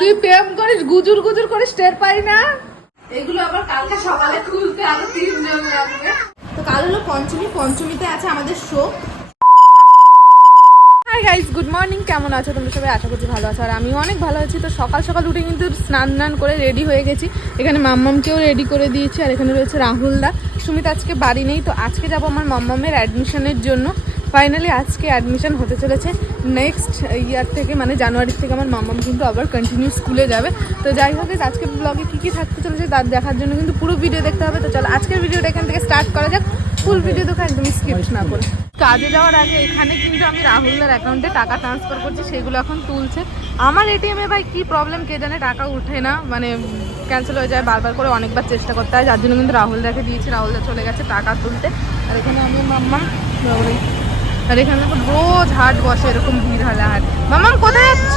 তুই প্রেম করিস গুজুর গুজুর করিস টের পাই না। এগুলো আবার কালকে সকালে খুলতে আরও তিনজন লাগবে। তো কাল হলো পঞ্চমী পঞ্চমীতে আছে আমাদের show hi guys good morning কেমন আছো তোমরা সবাই? আশা করছি ভালো আছো। আর আমিও অনেক ভালো আছি। তো সকাল সকাল উঠে কিন্তু স্নান টান করে রেডি হয়ে গেছি। এখানে মাম্মামকেও রেডি করে দিয়েছি আর এখানে রয়েছে রাহুলদা। সুমিত আজকে বাড়ি নেই তো আজকে যাব আমার মাম্মামের অ্যাডমিশনের জন্য। ফাইনালি আজকে অ্যাডমিশন হতে চলেছে। নেক্সট ইয়ার থেকে মানে জানুয়ারি থেকে আমার মাম্মাম কিন্তু আবার কন্টিনিউ স্কুলে যাবে। তো যাই হোক আজকের ব্লগে কী কী থাকতে চলেছে তার দেখার জন্য কিন্তু পুরো ভিডিও দেখতে হবে। তো চলো আজকের ভিডিওটা এখান থেকে স্টার্ট করা যাক। ফুল ভিডিও দেখো, একদম স্কিপ না করে। কাজে যাওয়ার আগে এখানে কিন্তু আমি রাহুলদার অ্যাকাউন্টে টাকা ট্রান্সফার করছি, সেগুলো এখন তুলছে। আমার এটিএমে ভাই কি প্রবলেম কে জানে, টাকা উঠে না মানে ক্যান্সেল হয়ে যায়। বারবার করে অনেকবার চেষ্টা করতে হয়, যার জন্য কিন্তু রাহুল রাহুলদাকে দিয়েছি। রাহুলদা চলে গেছে টাকা তুলতে। আর এখানে আমি মাম্মা। আর এখানে তো রোজ হাট বসে এরকম ভিড় হলে হাট। মামাম কোথায় যাচ্ছ?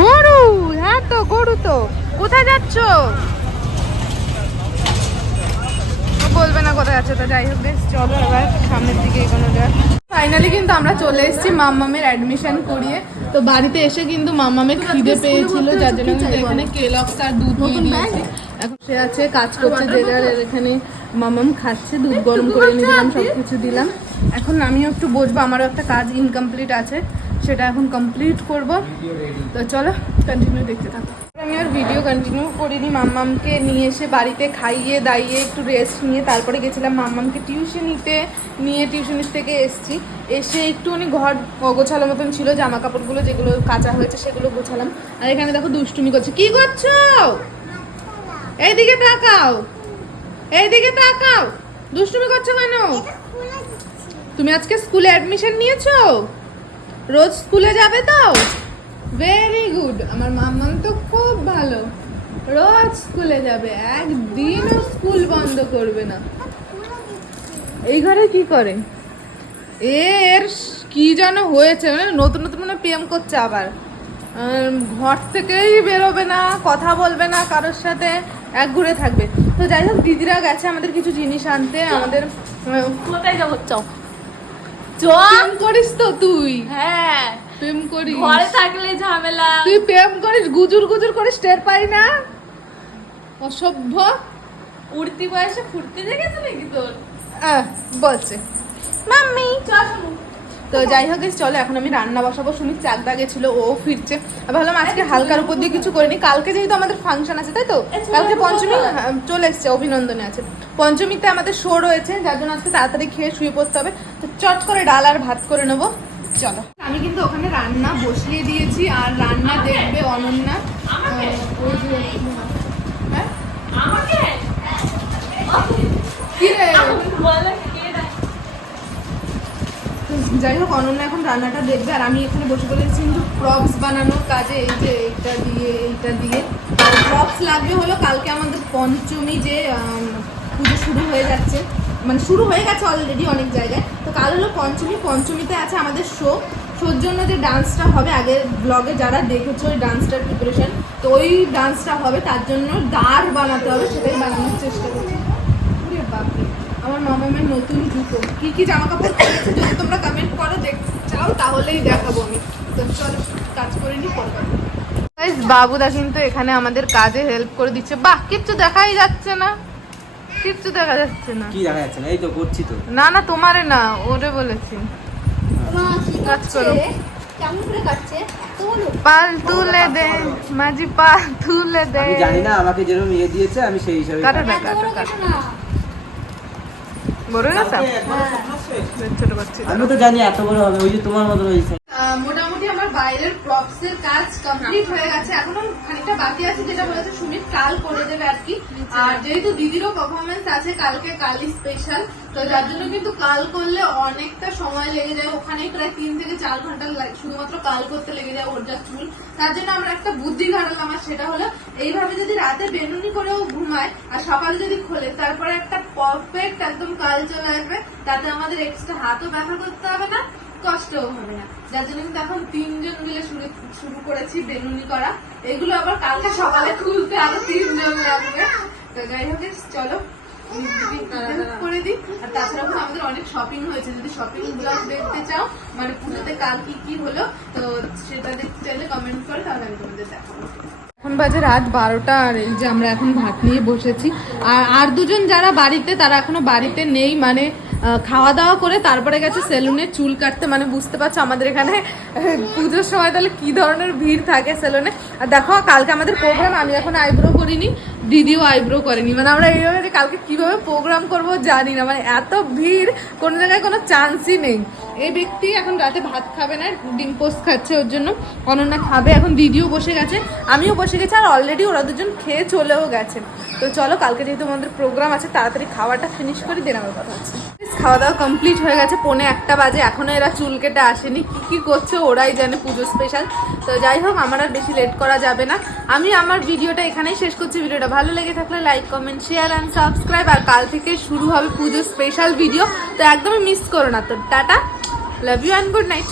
গরু? হ্যাঁ তো গরু তো। কোথায় যাচ্ছ? বলবে না কোথায় আছে তো যাই হোক বেশ চলো এবার সামনের দিকে এগোনো যাক। ফাইনালি কিন্তু আমরা চলে এসেছি মাম্মামের অ্যাডমিশন করিয়ে। তো বাড়িতে এসে কিন্তু মাম্মামের খিদে পেয়েছিল যার জন্য কিন্তু এখানে কেলক্স আর দুধ দিয়ে দিয়েছি এখন সে আছে কাজ করছে যে যার এখানে মামাম খাচ্ছে দুধ গরম করে এনে দিলাম সব কিছু দিলাম। এখন আমিও একটু বসবো আমারও একটা কাজ ইনকমপ্লিট আছে সেটা এখন কমপ্লিট করব। তো চলো কন্টিনিউ দেখতে থাকো। আমি আর ভিডিও কন্টিনিউ করিনি। মাম্মামকে নিয়ে এসে বাড়িতে খাইয়ে, দাইয়ে একটু রেস্ট নিয়ে তারপরে গেছিলাম মাম্মামকে টিউশনিতে নিয়ে টিউশনি থেকে এসছি। এসে একটুখানি ঘর গোছালো মতন ছিল জামা কাপড়গুলো যেগুলো কাঁচা হয়েছে সেগুলো গোছালাম। আর এখানে দেখো দুষ্টুমি করছে। কি করছ? এইদিকে তাকাও। এইদিকে তাকাও। দুষ্টুমি করছ কেন? তুমি আজকে স্কুলে অ্যাডমিশন নিয়েছো? রোজ স্কুলে যাবে তো? ভেরি গুড আমার মাম্মাম তো খুব ভালো। রোজ স্কুলে যাবে একদিনও স্কুল বন্ধ করবে না। এই ঘরে কি করে? এর কি যেন হয়েছে মানে নতুন নতুন মানে প্রেম করছে আবার। ঘর থেকেই বেরোবে না কথা বলবে না কারোর সাথে এক ঘুরে থাকবে। তো যাই হোক দিদিরা গেছে আমাদের কিছু জিনিস আনতে আমাদের কোথায় যাব? চ চ করিস তো তুই। হ্যাঁ। প্রেম করিস। ঘরে থাকলে ঝামেলা। তুই প্রেম করিস গুজুর গুজুর করিস টের পাই না। অসভ্য। উড়তি বয়সে ফুটতে দেখেছে নাকি তোর? বলছে। মাম্মি তো যাই হোক চলো এখন আমি রান্না বসাবো। সুমিত চাকদা গেছিল ও ফিরছে। ভাবলাম আজকে হালকার উপর দিয়ে কিছু করিনি। কালকে যেহেতু আমাদের ফাংশন আছে তাই তো? কালকে পঞ্চমী চলে এসছে অভিনন্দনে আছে। পঞ্চমীতে আমাদের শো রয়েছে যার জন্য আজকে তাড়াতাড়ি খেয়ে শুয়ে পড়তে হবে। তো চট করে ডাল আর ভাত করে নেব। চলো। আমি কিন্তু ওখানে রান্না বসিয়ে দিয়েছি আর রান্না দেখবে অনন্যা। হ্যাঁ? যাই হোক, অনন্যা এখন রান্নাটা দেখবে আর আমি এখানে বসে পড়েছি কিন্তু প্রপস বানানোর কাজে, এই যে এইটা দিয়ে এইটা দিয়ে। প্রপস লাগবে হলো কালকে আমাদের পঞ্চমী যে পুজো শুরু হয়ে যাচ্ছে। মানে শুরু হয়ে গেছে অলরেডি অনেক জায়গায়। তো কাল হলো পঞ্চমী, পঞ্চমীতে আছে আমাদের শো শোর জন্য যে ডান্সটা হবে আগের ব্লগে যারা দেখেছ ওই ডান্সটার প্রিপারেশন তো ওই ডান্সটা হবে, তার জন্য দাঁড় বানাতে হবে, সেটাই বানানোর চেষ্টা করছি। বাপরে, আমার মামামের নতুন জুতো। কি কি জামা কাপড় পরেছে যদি তোমরা কমেন্ট করো, দেখ চাও, তাহলেই দেখাবো আমি। তো চলো, কাজ করে নি, পরে। বাবুদা কিন্তু এখানে আমাদের কাজে হেল্প করে দিচ্ছে। বাহ, কিচ্ছু দেখাই যাচ্ছে না। কিচ্ছু দেখা যাচ্ছে না। কি দেখা যাচ্ছে না? এই তো করছি তো। না না তোমারে না ওরে বলেছি। কাজ করো। কেমন করে কাটছে? এতগুলো পাল তুলে দে মাঝি পাল তুলে দে। আমি জানি না আমাকে যেরকম ইয়ে দিয়েছে আমি সেই হিসাবে কাটো না কাটো কাটো। কাটো বড় না ছোট বাচ্চা আমি তো জানি এত বড় হবে ওই যে তোমার ওই আহ, মোটামুটি আমার বাইরের কাজ কমপ্লিট হয়ে গেছে। এখনও খানিকটা বাকি আছে যেটা বলেছে সুমিত কাল করে দেবে আর কি। আর যেহেতু দিদিরও পারফরমেন্স আছে কালকে কালি স্পেশাল তো যার জন্য কিন্তু কাল করলে অনেকটা সময় লেগে যায়। ওখানেই প্রায় তিন থেকে চার ঘণ্টা লাগে- শুধুমাত্র কাল করতে লেগে যায় ওর যা চুল তার জন্য আমরা একটা বুদ্ধি ঘাটালাম আর সেটা হলো এইভাবে যদি রাতে বেনুনি করেও ঘুমায় আর সকালে যদি খোলে তারপরে একটা পারফেক্ট একদম কাল চলে আসবে তাতে আমাদের এক্সট্রা হাতও ব্যথা করতে হবে না কষ্টও হবে না। যার জন্য কিন্তু এখন তিনজন মিলে শুরু শুরু করেছি বেনুনি করা। এগুলো আবার কালকে সকালে খুলতে আরও তিনজন লাগবে। তো যাই হোক চলো। করে দিই। আর তাছাড়া আমাদের অনেক শপিং হয়েছে। যদি শপিং ব্লগ দেখতে চাও মানে পুজোতে কাল কি কি হলো তো সেটা দেখতে চাইলে কমেন্ট করে তাহলে আমি তোমাদের দেখাবো। এখন বাজে রাত বারোটা আর এই যে আমরা এখন ভাত নিয়ে বসেছি। আর আর দুজন যারা বাড়িতে তারা এখনও বাড়িতে নেই। মানে খাওয়া দাওয়া করে তারপরে গেছে সেলুনে চুল কাটতে। মানে বুঝতে পারছ আমাদের এখানে পুজোর সময় তাহলে কি ধরনের ভিড় থাকে সেলুনে? আর দেখো, কালকে আমাদের প্রোগ্রাম আমি এখন আইব্রো করিনি, দিদিও আইব্রো করেনি। মানে আমরা এইভাবে যে কালকে কীভাবে প্রোগ্রাম করব জানি না। মানে এত ভিড়, কোনো জায়গায় কোনো চান্সই নেই। এই ব্যক্তি এখন রাতে ভাত খাবে না, ডিম পোস্ট খাচ্ছে ওর জন্য। অনন্যা খাবে। এখন দিদিও বসে গেছে, আমিও বসে গেছি, আর অলরেডি ওরা দুজন খেয়ে চলেও গেছে। তো চলো, কালকে যেহেতু আমাদের প্রোগ্রাম আছে, তাড়াতাড়ি খাওয়াটা ফিনিশ করি দেন, আমার কথা খাওয়া দাওয়া কমপ্লিট হয়ে গেছে, পৌনে একটা বাজে এখনও এরা চুল কেটে আসেনি। কি কি করছে ওরাই জানে পুজো স্পেশাল তো যাই হোক, আমার আর বেশি লেট করা যাবে না। আমি আমার ভিডিওটা এখানেই শেষ করছি। ভিডিওটা ভালো লেগে থাকলে like comment share and subscribe আর কাল থেকে শুরু হবে পুজো স্পেশাল ভিডিও তো একদমই মিস করো না তো। Tata love you and good night